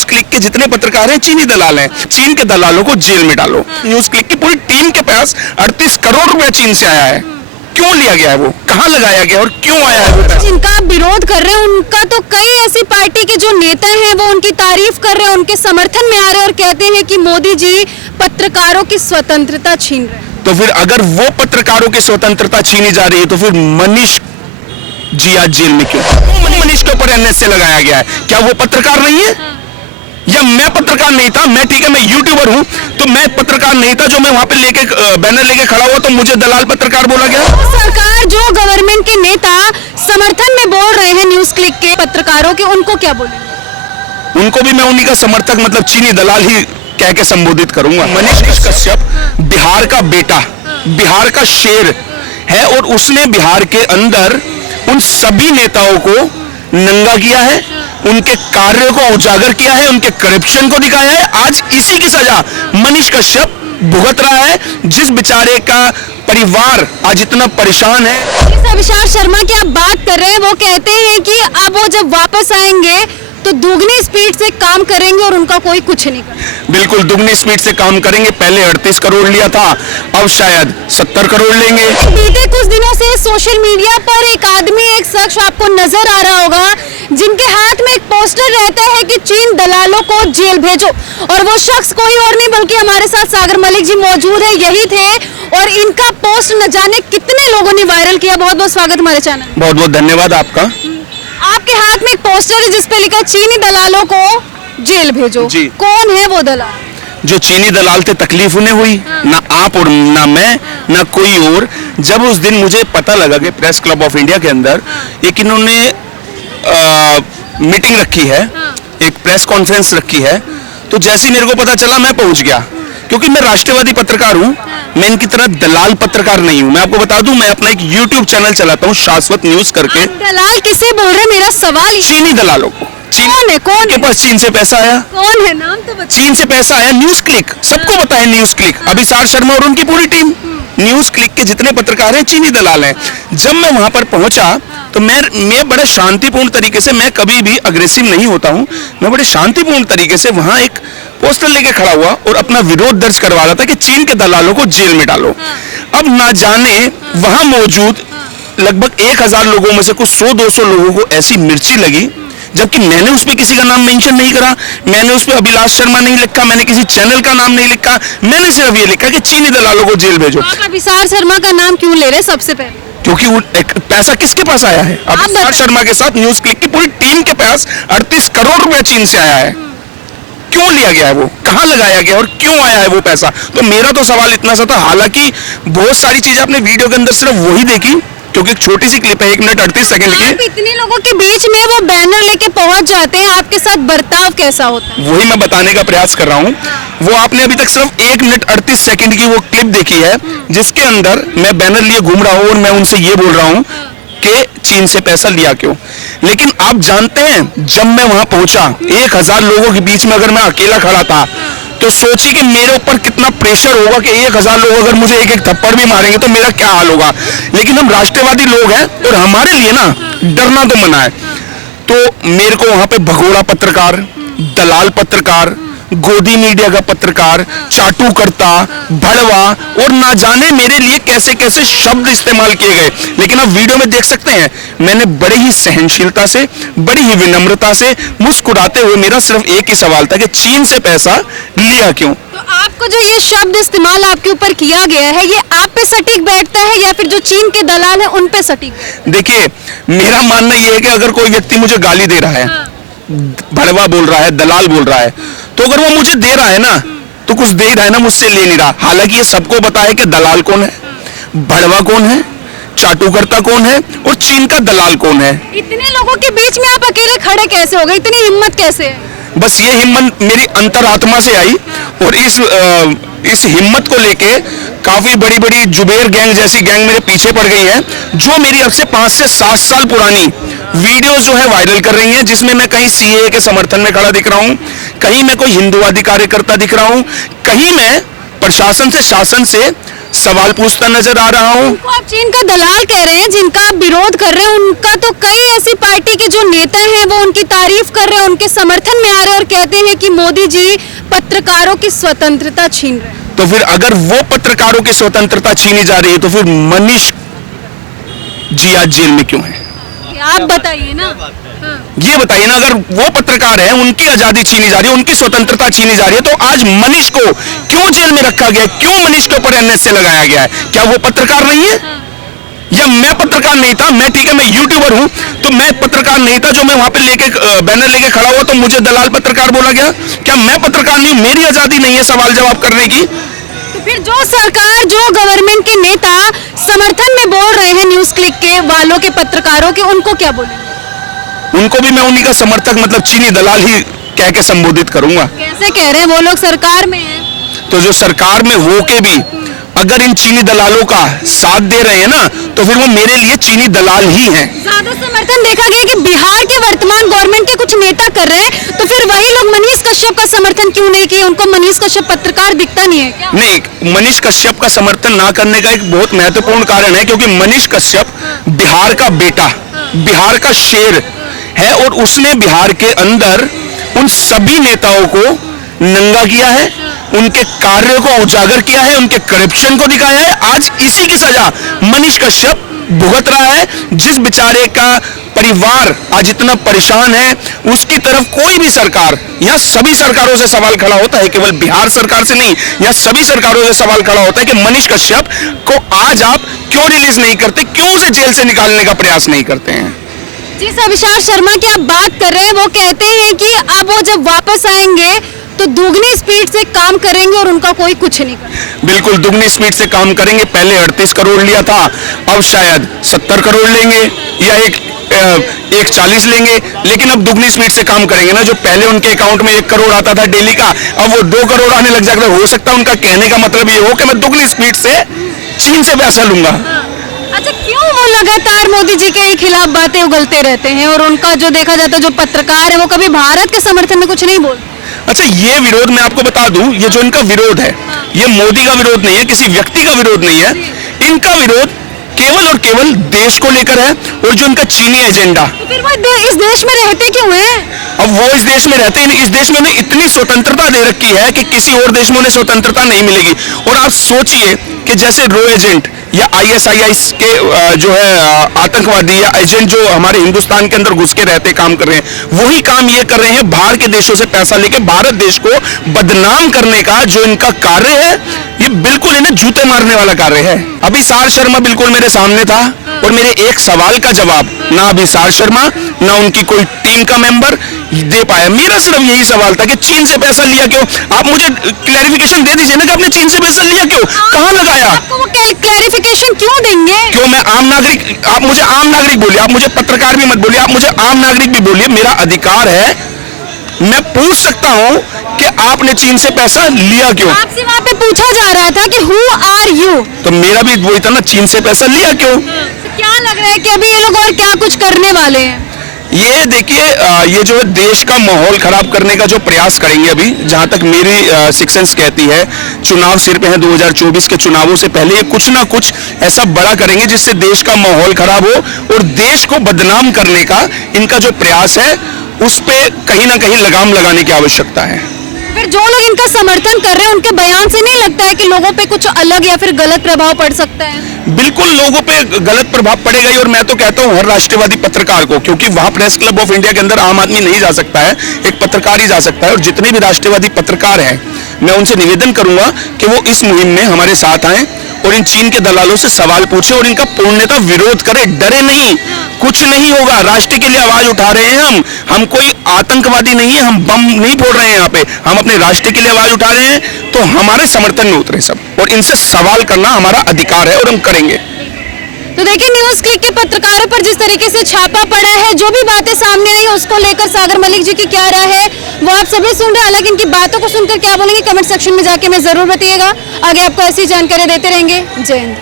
News click के जितने पत्रकार हैं चीनी दलाल हैं, चीन के दलालों को जेल में डालो। न्यूज क्लिक की पूरी टीम के पास 38 करोड़ रुपया चीन से आया है। क्यों लिया गया है, वो कहाँ लगाया गया और क्यों आया है वो पैसा? जिनका आप विरोध कर रहे हैं उनका तो कई ऐसी पार्टी के जो नेता हैं वो उनकी तारीफ कर रहे हैं, उनके समर्थन में आ रहे हैं और कहते हैं कि मोदी जी पत्रकारों की स्वतंत्रता छीन रहे हैं। तो फिर अगर वो पत्रकारों की स्वतंत्रता छीनी जा रही है तो फिर मनीष जी आज जेल में क्यों? मनीष के ऊपर एनएसए लगाया गया है, क्या वो पत्रकार नहीं है? या मैं पत्रकार नहीं था? मैं ठीक है, मैं यूट्यूबर हूं, तो मैं पत्रकार नहीं था जो मैं वहां पे लेके बैनर लेके खड़ा हुआ तो मुझे दलाल पत्रकार बोला गया? सरकार जो गवर्नमेंट के नेता समर्थन में बोल रहे हैं न्यूज क्लिक के पत्रकारों के, उनको क्या बोलेंगे? उनको भी मैं उन्हीं का समर्थक मतलब चीनी दलाल ही कह के संबोधित करूंगा। मनीष कश्यप बिहार का बेटा, बिहार का शेर है और उसने बिहार के अंदर उन सभी नेताओं को नंगा किया है, उनके कार्यों को उजागर किया है, उनके करप्शन को दिखाया है। आज इसी की सजा मनीष कश्यप भुगत रहा है, जिस बेचारे का परिवार आज इतना परेशान है। इस अभिषेक शर्मा की आप बात कर रहे हैं, वो कहते हैं कि अब वो जब वापस आएंगे तो दुगनी स्पीड से काम करेंगे और उनका कोई कुछ नहीं करेगा। बिल्कुल दुगनी स्पीड से काम करेंगे। पहले 38 करोड़ लिया था, अब शायद 70 करोड़ लेंगे। बीते कुछ दिनों से सोशल मीडिया पर एक आदमी, एक शख्स आपको नजर आ रहा होगा जिनके हाथ में एक पोस्टर रहता है कि चीन दलालों को जेल भेजो, और वो शख्स कोई और नहीं बल्कि हमारे साथ सागर मलिक जी मौजूद है, यही थे। और इनका पोस्ट न जाने कितने लोगों ने वायरल किया। बहुत बहुत स्वागत हमारे चैनल। बहुत बहुत धन्यवाद आपका। आपके हाथ में एक पोस्टर है जिसपे लिखा चीनी दलालों को जेल भेजो। जी। कौन है वो दलाल? जो चीनी दलाल थे, तकलीफ उन्हें हुई, ना आप और ना मैं, ना कोई और। जब उस दिन मुझे पता लगा कि प्रेस क्लब ऑफ इंडिया के अंदर एक इन्होंने मीटिंग रखी है, एक प्रेस कॉन्फ्रेंस रखी है, तो जैसे ही मेरे को पता चला मैं पहुंच गया, क्योंकि मैं राष्ट्रवादी पत्रकार हूं, मैं इनकी तरह दलाल पत्रकार नहीं हूं। मैं आपको बता दूं, मैं अपना एक यूट्यूब चैनल चलाता हूं शाश्वत न्यूज करके। दलाल किसे बोल रहे हैं? मेरा सवाल चीनी दलालों को। कौन है? कौन के पास चीन से पैसा आया? कौन है? नाम तो बताइए। चीन से पैसा आया, न्यूज क्लिक, सबको पता है न्यूज क्लिक। अभिषेक शर्मा और उनकी पूरी टीम, न्यूज क्लिक के जितने पत्रकार हैं चीनी दलाल हैं। जब मैं वहां पर पहुंचा तो मैं बड़े शांतिपूर्ण तरीके से, मैं कभी भी अग्रेसिव नहीं होता हूं, मैं बड़े शांतिपूर्ण तरीके से वहां एक पोस्टर लेके खड़ा हुआ और अपना विरोध दर्ज करवा रहा था कि चीन के दलालों को जेल में डालो। अब ना जाने वहां मौजूद लगभग 1000 लोगों में से कुछ 100-200 लोगों को ऐसी मिर्ची लगी, जबकि मैंने उस पर किसी का नाम मेंशन नहीं करा, मैंने उस पर अभिलाष शर्मा नहीं लिखा, मैंने किसी चैनल का नाम नहीं लिखा, मैंने सिर्फ ये लिखा कि चीनी दलालों को जेल भेजो। आप अभिषेक शर्मा का नाम क्यों ले रहे? सबसे पहले क्योंकि पैसा किसके पास आया है? अभिषेक शर्मा के साथ न्यूज क्लिक की पूरी टीम के पास 38 करोड़ रुपया चीन से आया है। क्यों लिया गया है, वो कहाँ लगाया गया और क्यों आया है वो पैसा? तो मेरा तो सवाल इतना सा था। हालांकि बहुत सारी चीजें आपने वीडियो के अंदर सिर्फ वही देखी, क्योंकि एक छोटी सी क्लिप है 1 मिनट 38 सेकंड की। आप इतने लोगों के बीच में वो बैनर लेके पहुंच जाते हैं, आपके साथ बर्ताव कैसा होता है? वही मैं बताने का प्रयास कर रहा हूँ। वो आपने अभी तक सिर्फ 1 मिनट 38 सेकंड की वो क्लिप देखी है, जिसके अंदर मैं बैनर लिए घूम रहा हूँ और मैं उनसे ये बोल रहा हूँ कि चीन से पैसा लिया क्यों। लेकिन आप जानते हैं, जब मैं वहां पहुंचा 1000 लोगों के बीच में अगर मैं अकेला खड़ा था, तो सोचिए कि मेरे ऊपर कितना प्रेशर होगा कि 1000 लोग अगर मुझे एक एक थप्पड़ भी मारेंगे तो मेरा क्या हाल होगा। लेकिन हम राष्ट्रवादी लोग हैं और हमारे लिए ना डरना तो मना है। तो मेरे को वहां पे भगोड़ा पत्रकार, दलाल पत्रकार, गोदी मीडिया का पत्रकार, चाटुकर्ता, भड़वा और ना जाने मेरे लिए कैसे कैसे शब्द इस्तेमाल किए गए। लेकिन आप वीडियो में देख सकते हैं, मैंने बड़े ही सहनशीलता से, बड़ी ही विनम्रता से मुस्कुराते हुए, मेरा सिर्फ एक ही सवाल था कि चीन से पैसा लिया क्यों। तो आपको जो ये शब्द इस्तेमाल आपके ऊपर किया गया है, ये आप पे सटीक बैठता है या फिर जो चीन के दलाल है उन पे सटीक? देखिए, मेरा मानना यह है कि अगर कोई व्यक्ति मुझे गाली दे रहा है, भड़वा बोल रहा है, दलाल बोल रहा है, तो अगर वो मुझे दे रहा है ना, तो कुछ दे रहा है ना, मुझसे ले नहीं रहा। हालांकि ये सबको पता है कि दलाल कौन है, भड़वा कौन है, चाटुकर्ता कौन है और चीन का दलाल कौन है। इतने लोगों के बीच में आप अकेले खड़े कैसे हो गए? इतनी हिम्मत कैसे है? बस ये हिम्मत मेरी अंतरात्मा से आई और इस हिम्मत को लेके काफी बड़ी बड़ी जुबेर गैंग जैसी गैंग मेरे पीछे पड़ गई है, जो मेरी अब से 5 से 7 साल पुरानी वीडियोस जो है वायरल कर रही हैं, जिसमें मैं कहीं सीएए के समर्थन में खड़ा दिख रहा हूं, कहीं मैं कोई हिंदुवादी कार्यकर्ता दिख रहा हूं, कहीं मैं प्रशासन से, शासन से सवाल पूछता नजर आ रहा हूँ। उनको आप चीन का दलाल कह रहे हैं, जिनका आप विरोध कर रहे हैं, उनका तो कई ऐसी पार्टी के जो नेता हैं वो उनकी तारीफ कर रहे हैं, उनके समर्थन में आ रहे हैं और कहते हैं कि मोदी जी पत्रकारों की स्वतंत्रता छीन रहे हैं। तो फिर अगर वो पत्रकारों की स्वतंत्रता छीनी जा रही है तो फिर मनीष जी आज जेल में क्यों है? आप बताइए ना। ये बताइए ना, अगर वो पत्रकार है, उनकी आजादी छीनी जा रही है, उनकी स्वतंत्रता छीनी जा रही है, तो आज मनीष को क्यों जेल में रखा गया? क्यों मनीष के ऊपर एनएसए लगाया गया है? क्या वो पत्रकार नहीं है? या मैं पत्रकार नहीं था? मैं ठीक है, मैं यूट्यूबर हूं, तो मैं पत्रकार नहीं था जो मैं वहां पे लेके बैनर लेके खड़ा हुआ तो मुझे दलाल पत्रकार बोला गया? क्या मैं पत्रकार नहीं हूं? मेरी आजादी नहीं है सवाल जवाब करने की? तो फिर जो सरकार, जो गवर्नमेंट के नेता समर्थन में बोल रहे हैं न्यूज क्लिक के वालों के, पत्रकारों के, उनको क्या बोलेंगे? उनको भी मैं उन्हीं का समर्थक मतलब चीनी दलाल ही कह के संबोधित करूंगा। कैसे कह रहे हैं? वो लोग सरकार में हैं। तो जो सरकार में होके भी अगर इन चीनी दलालों का साथ दे रहे हैं ना, तो फिर वो मेरे लिए चीनी दलाल ही हैं। ज्यादा समर्थन देखा गया कि बिहार के वर्तमान गवर्नमेंट के कुछ नेता कर रहे हैं, तो फिर वही लोग मनीष कश्यप का समर्थन क्यों नहीं किए? उनको मनीष कश्यप पत्रकार दिखता नहीं है क्या? नहीं, मनीष कश्यप का समर्थन ना करने का एक बहुत महत्वपूर्ण कारण है, क्योंकि मनीष कश्यप बिहार का बेटा, बिहार का शेर है और उसने बिहार के अंदर उन सभी नेताओं को नंगा किया है, उनके कार्यों को उजागर किया है, उनके करप्शन को दिखाया है। आज इसी की सजा मनीष कश्यप भुगत रहा है। जिस बेचारे का परिवार आज इतना परेशान है, उसकी तरफ कोई भी सरकार, यहाँ सभी सरकारों से सवाल खड़ा होता है, केवल बिहार सरकार से नहीं, यहाँ सभी सरकारों से सवाल खड़ा होता है कि मनीष कश्यप को आज आप क्यों रिलीज नहीं करते, क्यों उसे जेल से निकालने का प्रयास नहीं करते हैं? जिस अविशाल शर्मा की आप बात कर रहे हैं, वो कहते हैं कि अब वो जब वापस आएंगे तो दुगनी स्पीड से काम करेंगे और उनका कोई कुछ नहीं करेगा। बिल्कुल दुगनी स्पीड से काम करेंगे। पहले 38 करोड़ लिया था, अब शायद 70 करोड़ लेंगे या एक 40 लेंगे, लेकिन अब दुगनी स्पीड से काम करेंगे ना। जो पहले उनके अकाउंट में 1 करोड़ आता था डेली का, अब वो 2 करोड़ आने लग जाएगा। हो सकता है उनका कहने का मतलब ये हो कि मैं दुगनी स्पीड से चीन से पैसा लूंगा। अच्छा, क्यों वो लगातार मोदी जी के खिलाफ बातें उगलते रहते हैं और उनका जो देखा जाता है, जो पत्रकार है, वो कभी भारत के समर्थन में कुछ नहीं बोलते? अच्छा, ये विरोध मैं आपको बता दूं, ये जो इनका विरोध है, ये मोदी का विरोध नहीं है, किसी व्यक्ति का विरोध नहीं है। इनका विरोध केवल और केवल देश को लेकर है और जो इनका चीनी एजेंडा। तो फिर वो इस देश में रहते क्यों हैं? अब वो इस देश में रहते हैं, इस देश में उन्हें इतनी स्वतंत्रता दे रखी है कि किसी और देश में उन्हें स्वतंत्रता नहीं मिलेगी। और आप सोचिए कि जैसे रो एजेंट या ISIS के जो है आतंकवादी या एजेंट जो हमारे हिंदुस्तान के अंदर घुस के रहते काम कर रहे हैं, वही काम ये कर रहे हैं बाहर के देशों से पैसा लेके भारत देश को बदनाम करने का जो इनका कार्य है, ये बिल्कुल इन्हें जूते मारने वाला कार्य है। अभिसार शर्मा बिल्कुल मेरे सामने था और मेरे एक सवाल का जवाब ना अभिसार शर्मा ना उनकी कोई टीम का मेंबर दे पाया। मेरा सिर्फ यही सवाल था कि चीन से पैसा लिया क्यों? आप मुझे क्लैरिफिकेशन दे दीजिए ना कि आपने चीन से पैसा लिया क्यों, कहां लगाया? आपको वो क्लैरिफिकेशन क्यों देंगे? क्यों? मैं आम नागरिक, आप मुझे आम नागरिक बोलिए, आप मुझे पत्रकार भी मत बोलिए, आप मुझे आम नागरिक भी बोलिए। मेरा अधिकार है, मैं पूछ सकता हूं कि आपने चीन से पैसा लिया क्यों? आपसे वहां पे पूछा जा रहा था कि हु आर यू, तो मेरा भी वही था ना, चीन से पैसा लिया क्यों? तो क्या लग रहा है कि अभी ये लोग और क्या कुछ करने वाले हैं? ये देखिए, ये जो है देश का माहौल खराब करने का जो प्रयास करेंगे अभी, जहां तक मेरी सिक्स सेंस कहती है, चुनाव सिर पे है, 2024 के चुनावों से पहले ये कुछ ना कुछ ऐसा बड़ा करेंगे जिससे देश का माहौल खराब हो और देश को बदनाम करने का इनका जो प्रयास है उस पे कहीं ना कहीं लगाम लगाने की आवश्यकता है। फिर जो लोग इनका समर्थन कर रहे हैं, उनके बयान से नहीं लगता है कि लोगों पे कुछ अलग या फिर गलत प्रभाव पड़ सकता है? बिल्कुल लोगों पे गलत प्रभाव पड़ेगा ही, और मैं तो कहता हूं हर राष्ट्रवादी पत्रकार को, क्योंकि वहां प्रेस क्लब ऑफ इंडिया के अंदर आम आदमी नहीं जा सकता है, एक पत्रकार ही जा सकता है। और जितने भी राष्ट्रवादी पत्रकार हैं, मैं उनसे निवेदन करूंगा कि वो इस मुहिम में हमारे साथ आएं और इन चीन के दलालों से सवाल पूछे और इनका पूर्णतः विरोध करें। डरे नहीं, कुछ नहीं होगा। राष्ट्र के लिए आवाज उठा रहे हैं हम कोई आतंकवादी नहीं है, हम बम नहीं फोड़ रहे हैं यहाँ पे, हम अपने राष्ट्र के लिए आवाज उठा रहे हैं। तो हमारे समर्थन में उतरे सब और इनसे सवाल करना हमारा अधिकार है और हम करेंगे। तो देखिए, न्यूज क्लिक के पत्रकारों पर जिस तरीके से छापा पड़ा है, जो भी बातें सामने आई उसको लेकर सागर मलिक जी की क्या राय है वो आप सभी सुन रहे हैं। हालांकि इनकी बातों को सुनकर क्या बोलेंगे कमेंट सेक्शन में जाके मैं जरूर बताइएगा। आगे आपको ऐसी जानकारी देते रहेंगे। जय हिंद।